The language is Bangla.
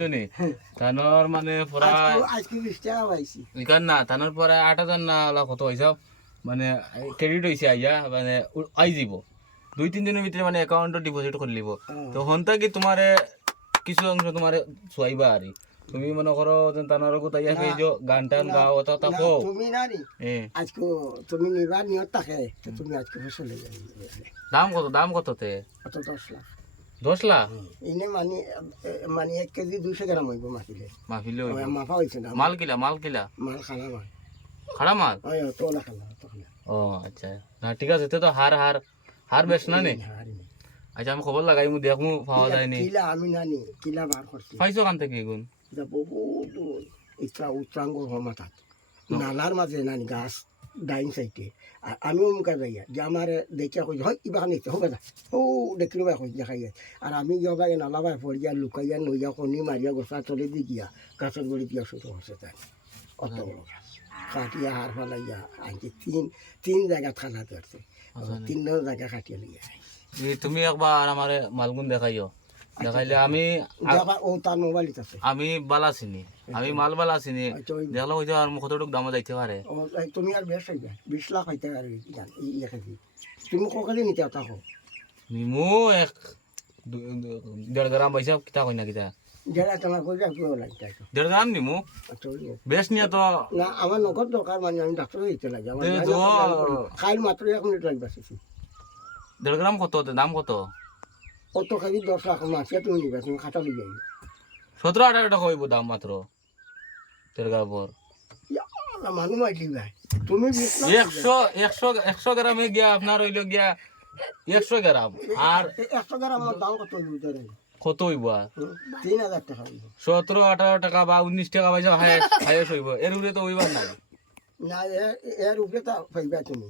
শুনি ধানৰ মানে প্ৰায় আজকে 20 টাকা পাইছি। ইকান না ধানৰ প্ৰায় 8,000 না ওলা কত হিসাব মানে ক্রেডিট হয়েছে আইয়া মানে আই যাব 2-3 দিনের ভিতরে মানে অ্যাকাউন্টে ডিপোজিট করে লিব তো হন্তা কি তোমারে কিছু অংশ তোমারে ছুয়াইবা আরি তুমি মনে করো যে তানার গোতাইয়া সেই যে গান টান গাও অত তা কো তুমি না রে আজকে তুমি নিবার নিয়ত থাকে তো তুমি আজকে ফসল হয়ে যাবে। দাম কত তে অত 10 লাখ 10 লাখ ইনে মানে 1 কেজি 200 গ্রাম হইব মাফিলে মাফা হইছে না মাল কিলা মাল খানা ভাই খাড়া মাল ওই তো না খানা তো খানা ও আচ্ছা না ঠিক আছে তো হার বেশ না নে আচ্ছা আমি খবর লাগাই মু দেখমু পাওয়া যায় নি কিলা আমি নানি কিলা বার করছি পাইছো কান থেকে গুণ এটা বহুত উচ্চাঙ্গর হমাতাত নালার মাঝে নানি গাছ ডাইন সাইডে আমিও মুখা যাইয়া যে আমার দেখিয়া কই হয় কিবা নিতে হবে না ও দেখিলো বা কই দেখাই আর আমি যাবা নালা বাই পড়িয়া লুকাইয়া নইয়া কনি মারিয়া গোসা চলে দি গিয়া গাছের গড়ি দিয়া শুরু হচ্ছে তাই অত বড় গাছ কাটিয়া হার ফেলাইয়া আনছি তিন জায়গা থানা ধরছে 3 জায়গা কাটিয়া লিয়া তুমি একবার আমার মালগুন দেখাইও দেখাইলে আমি ও তার মোবাইল আছে আমি বালা চিনি আমি মাল বালা চিনি দেখলো হয়তো আর কতটুক দামে যাইতে পারে তুমি আর বেশ হইবে 20 লাখ হইতে আর তুমি ককালে নিতে থাকো নিমু 1.5 গ্রাম পয়সা কিতা কই না কিতা যারা তোমার কই যাও কেউ লাগতে 1.5 গ্রাম নিমু বেশ নিয়ে তো না আমার নগদ দরকার মানে আমি ডাক্তার দিতে লাগে আমার খাইল মাত্র 1 মিনিট লাগবে 1.5 গ্রাম কত দাম কত অত খালি 10 লাখ মাসে তুমি নিবে তুমি খাতা লিয়ে যাইবে 17-18 টাকা হইব দাম মাত্র 1.5 গ্রাম পর মানুষ মাইলি ভাই তুমি 100 গ্রামে গিয়া আপনার হইল গিয়া 100 গ্রাম আর 100 গ্রাম দাম কত ভিতরে কত হইব 3000 টাকা 17-18 টাকা বা 19 টাকা পয়সা হায়েস্ট হইব এর উপরে তো হইবার নাই না এর উপরে তো পাইবা তুমি